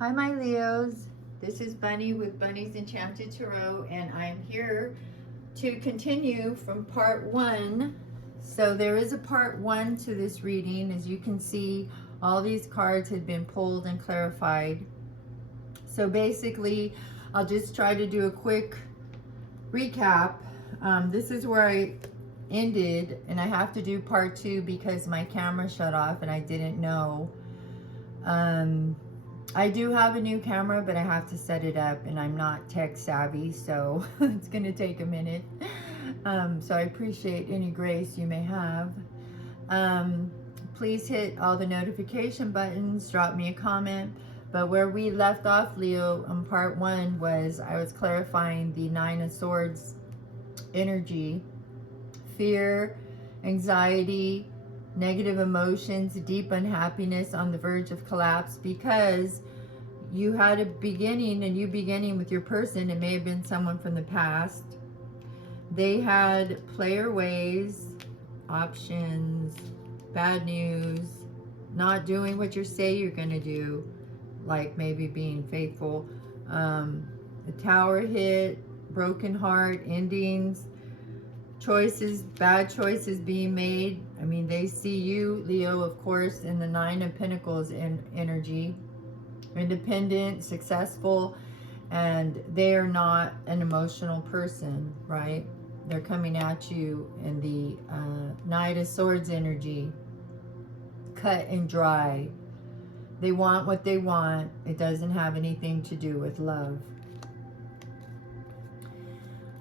Hi, my Leos. This is Bunny with Bunny's Enchanted Tarot, and I'm here to continue from part one. So, there is a part one to this reading. As you can see, all these cards had been pulled and clarified. So, basically, I'll just try to do a quick recap. This is where I ended, and I have to do part two because my camera shut off and I didn't know. I do have a new camera, but I have to set it up, and I'm not tech savvy, so it's going to take a minute. So I appreciate any grace you may have. Please hit all the notification buttons, drop me a comment. But where we left off, Leo, on part one was I was clarifying the Nine of Swords energy, fear, anxiety, negative emotions, deep unhappiness on the verge of collapse because you had a beginning, a new beginning with your person. It may have been someone from the past. They had player ways, options, bad news, not doing what you say you're going to do, like maybe being faithful. The tower hit, broken heart, endings, choices, bad choices being made. I mean, they see you, Leo, of course, in the Nine of Pentacles energy. Independent, successful, and they are not an emotional person, right? They're coming at you in the Knight of Swords energy, cut and dry. They want what they want. It doesn't have anything to do with love.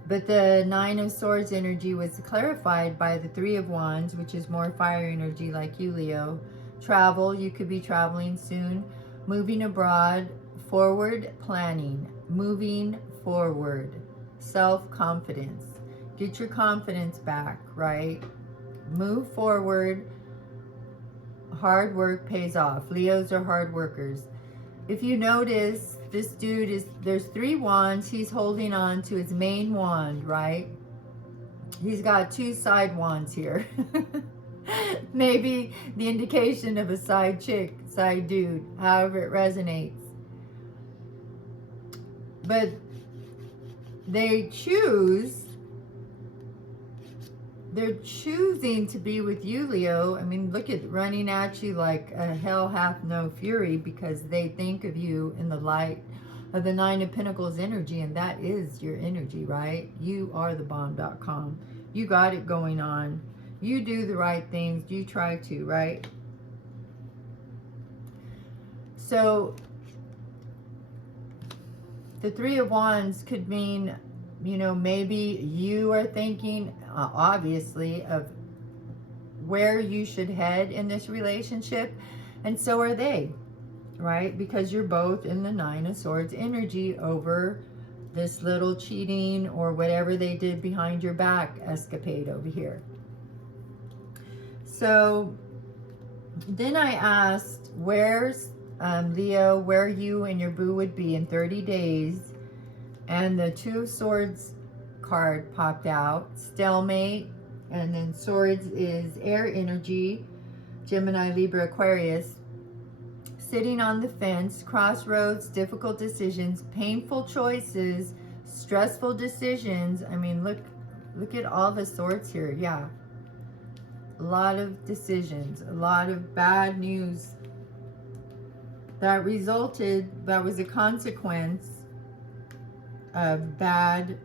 But the Nine of Swords energy was clarified by the Three of Wands, which is more fire energy like you, Leo. Travel, you could be traveling soon. Moving abroad, forward planning, moving forward. Self-confidence. Get your confidence back, right? Move forward. Hard work pays off. Leos are hard workers. If you notice, this dude is, there's three wands. He's holding on to his main wand, right? He's got two side wands here. Maybe the indication of a side chick, side dude, however it resonates. But they're choosing to be with you, Leo. I mean, look at running at you like a hell hath no fury because they think of you in the light of the Nine of Pentacles energy, and that is your energy, right? You are the bomb.com. You got it going on. You do the right things. You try to, right? So the Three of Wands could mean, you know, maybe you are thinking, obviously, of where you should head in this relationship, and so are they, right? Because you're both in the Nine of Swords energy over this little cheating or whatever they did behind your back escapade over here. So then I asked, where's Leo, where you and your boo would be in 30 days. And the Two of Swords card popped out, stalemate. And then Swords is air energy, Gemini, Libra, Aquarius. Sitting on the fence, crossroads, difficult decisions, painful choices, stressful decisions. I mean, look at all the swords here. Yeah. A lot of decisions, a lot of bad news that was a consequence of bad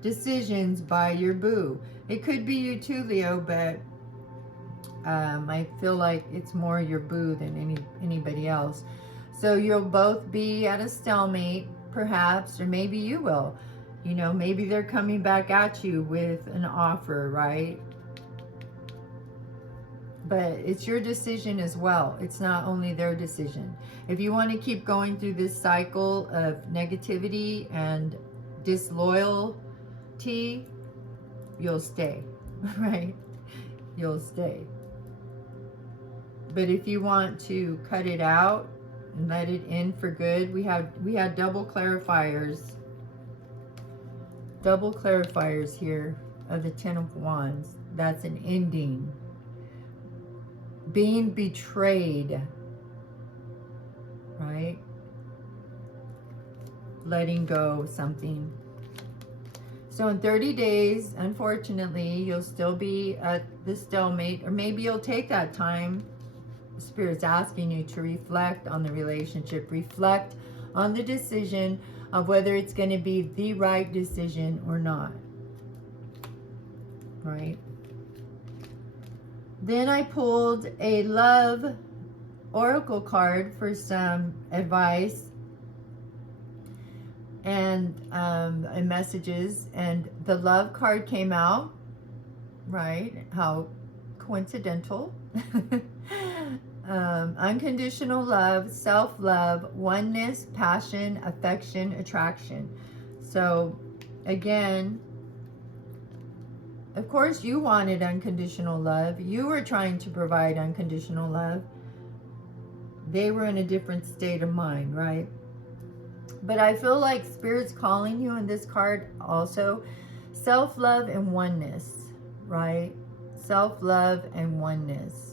decisions by your boo. It could be you too, Leo, but I feel like it's more your boo than anybody else. So you'll both be at a stalemate, perhaps, or maybe you will. You know, maybe they're coming back at you with an offer, right? But it's your decision as well. It's not only their decision. If you want to keep going through this cycle of negativity and disloyalty, you'll stay, right? You'll stay. But if you want to cut it out and let it end for good, we had double clarifiers here of the Ten of Wands. That's an ending. Being betrayed, right? letting go something. So in 30 days, unfortunately, you'll still be at the stalemate, or maybe you'll take that time. Spirit's asking you to reflect on the relationship, reflect on the decision of whether it's going to be the right decision or not. Right? Then I pulled a love oracle card for some advice and messages, and the love card came out. Right? How coincidental. Unconditional love, self-love, oneness, passion, affection, attraction. So again, of course you wanted unconditional love. You were trying to provide unconditional love. They were in a different state of mind, right? But I feel like Spirit's calling you in this card also. Self-love and oneness, right? Self-love and oneness.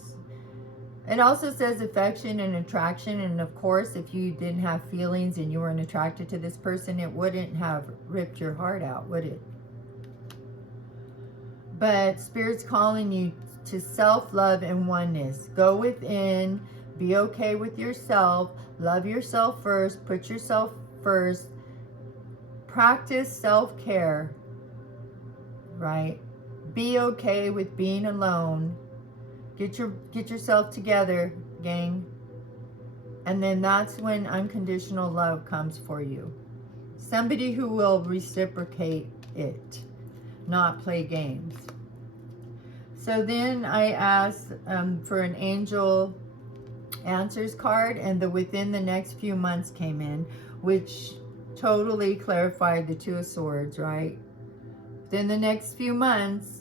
It also says affection and attraction, and of course, if you didn't have feelings and you weren't attracted to this person, it wouldn't have ripped your heart out, would it? But Spirit's calling you to self-love and oneness. Go within, be okay with yourself, love yourself first, put yourself first, practice self-care, right? Be okay with being alone. Get yourself together, gang. And then that's when unconditional love comes for you. Somebody who will reciprocate it, not play games. So then I asked for an angel answers card, and the within the next few months came in, which totally clarified the Two of Swords, right? Within the next few months,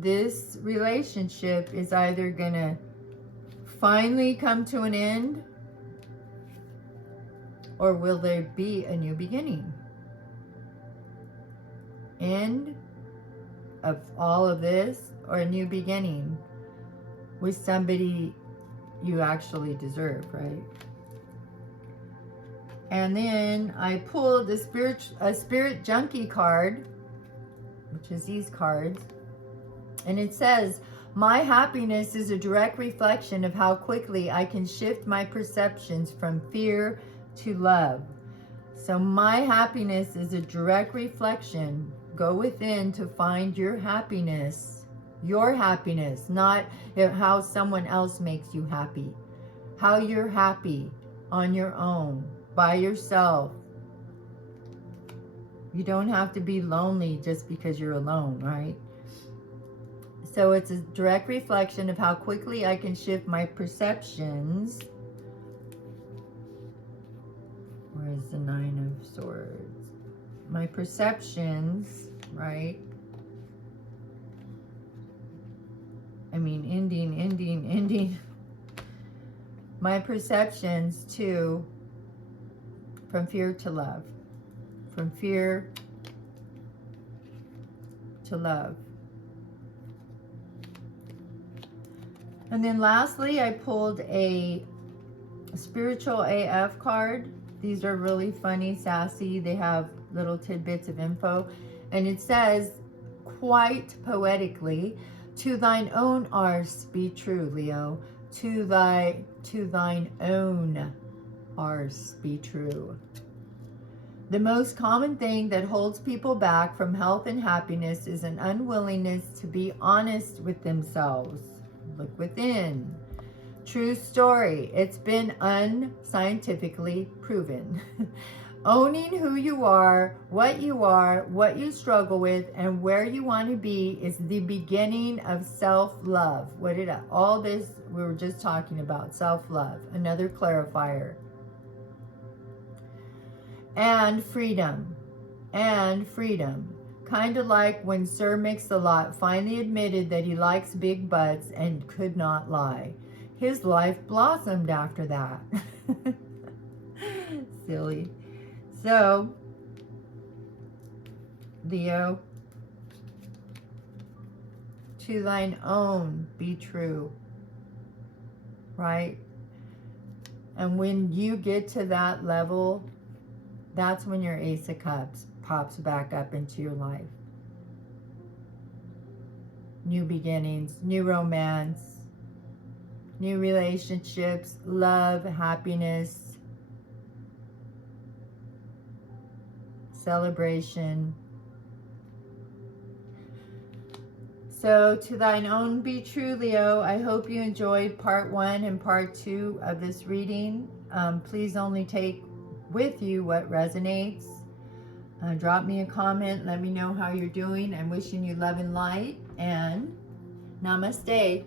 this relationship is either gonna finally come to an end, or will there be a new beginning? End of all of this, or a new beginning with somebody you actually deserve, right? And then I pulled a spirit junkie card, which is these cards. And it says, my happiness is a direct reflection of how quickly I can shift my perceptions from fear to love. So my happiness is a direct reflection. Go within to find your happiness, not how someone else makes you happy. How you're happy on your own, by yourself. You don't have to be lonely just because you're alone, right? So it's a direct reflection of how quickly I can shift my perceptions. Where's the Nine of Swords? My perceptions, right? I mean, ending. My perceptions from fear to love. From fear to love. And then lastly, I pulled a spiritual AF card. These are really funny, sassy. They have little tidbits of info. And it says, quite poetically, to thine own arse be true, Leo. To thine own arse be true. The most common thing that holds people back from health and happiness is an unwillingness to be honest with themselves. Look within. True story. It's been unscientifically proven. Owning who you are, what you struggle with, and where you want to be is the beginning of self-love. All this we were just talking about, self-love. Another clarifier. And freedom. Kind of like when Sir Mix-a-Lot finally admitted that he likes big butts and could not lie. His life blossomed after that. Silly. So, Leo, to thine own be true. Right? And when you get to that level, that's when your Ace of Cups pops back up into your life. New beginnings, new romance, new relationships, love, happiness, celebration. So to thine own be true, Leo. I hope you enjoyed part 1 and part 2 of this reading. Please only take with you what resonates. Drop me a comment. Let me know how you're doing. I'm wishing you love and light. And namaste.